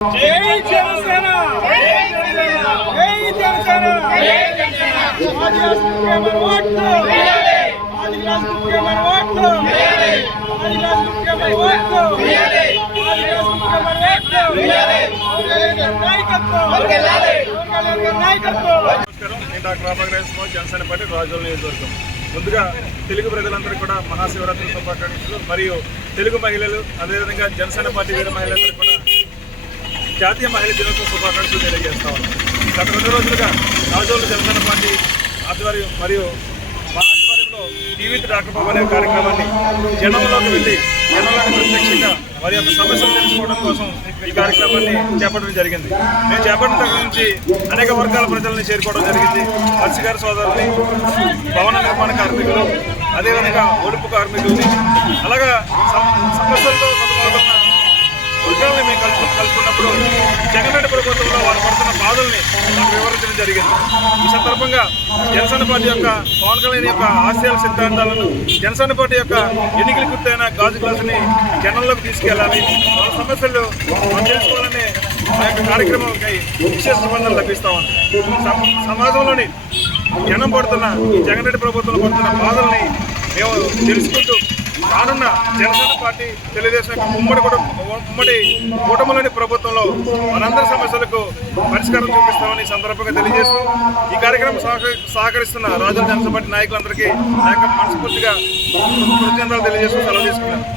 జై జనసేన జై జనసేన ఆదివాసీ ముఖ్యమైన ఓట్లు ఆదివాసీ ముఖ్యమైన ఓట్లు ఆదివాసీ ముఖ్యమైన ఓట్లు ఆదివాసీ ముఖ్యమైన నాయకత్వం నాయకత్వం. నేను డాక్టర్ రామగ్రేశ్వర జనసేన పార్టీ రాజోల్ నియోజకవర్గం. ముందుగా తెలుగు ప్రజలందరికీ కూడా మహాశివరాత్రి శుభాకాంక్షలు మరియు తెలుగు మహిళలు అదేవిధంగా జనసేన పార్టీ వీర మహిళలందరికీ కూడా జాతీయ మహిళా దినోత్సవ శుభాకాంక్షలు తెలియజేస్తా ఉన్నాం. గత 2 రోజులుగా రాజోలు జనసేన పార్టీ ఆధ్వర్యం మరియు మా ఆధ్వర్యంలో టీవీ డాక్టర్ బాబు అనే కార్యక్రమాన్ని జనంలోకి వెళ్ళి జనంలోని ప్రత్యక్షంగా వారి యొక్క సమస్యలు తెలుసుకోవడం కోసం ఈ కార్యక్రమాన్ని చేపట్టడం జరిగింది. మేము చేపట్టిన దగ్గర నుంచి అనేక వర్గాల ప్రజల్ని చేరుకోవడం జరిగింది. మత్స్యకార సోదరుల్ని, భవన నిర్మాణ కార్మికులు, అదేవిధంగా ఒడుపు కార్మికుల్ని, అలాగా సమస్యలతో సతమతమవుతున్న వర్గాలని మేము కలుసుకున్నప్పుడు జగన్రెడ్డి ప్రభుత్వంలో వారు పడుతున్న బాధల్ని మాకు వివరించడం జరిగింది. ఈ సందర్భంగా జనసేన పార్టీ యొక్క పవన్ కళ్యాణ్ యొక్క ఆశయాల సిద్ధాంతాలను, జనసేన పార్టీ యొక్క ఎన్నికల గుర్తైన గాజు గ్లాసుని జనంలోకి తీసుకెళ్లాలి, వాళ్ళ సమస్యలు మనం తెలుసుకోవాలనే ఆ యొక్క కార్యక్రమంపై విశేష స్పందన లభిస్తూ ఉంది. సమాజంలోని జనం పడుతున్న ఈ జగన్రెడ్డి ప్రభుత్వంలో పడుతున్న బాధల్ని మేము తెలుసుకుంటూ రానున్న జనసేన పార్టీ తెలుగుదేశం యొక్క ఉమ్మడి కూటమిలోని ప్రభుత్వంలో మనందరి సమస్యలకు పరిష్కారం చూపిస్తామని సందర్భంగా తెలియజేస్తూ ఈ కార్యక్రమం సహకరిస్తున్న రాజోల్ జనసేన పార్టీ నాయకులందరికీ నా యొక్క మనస్ఫూర్తిగా కృతజ్ఞతలు తెలియజేస్తూ సెలవు తీసుకున్నాను.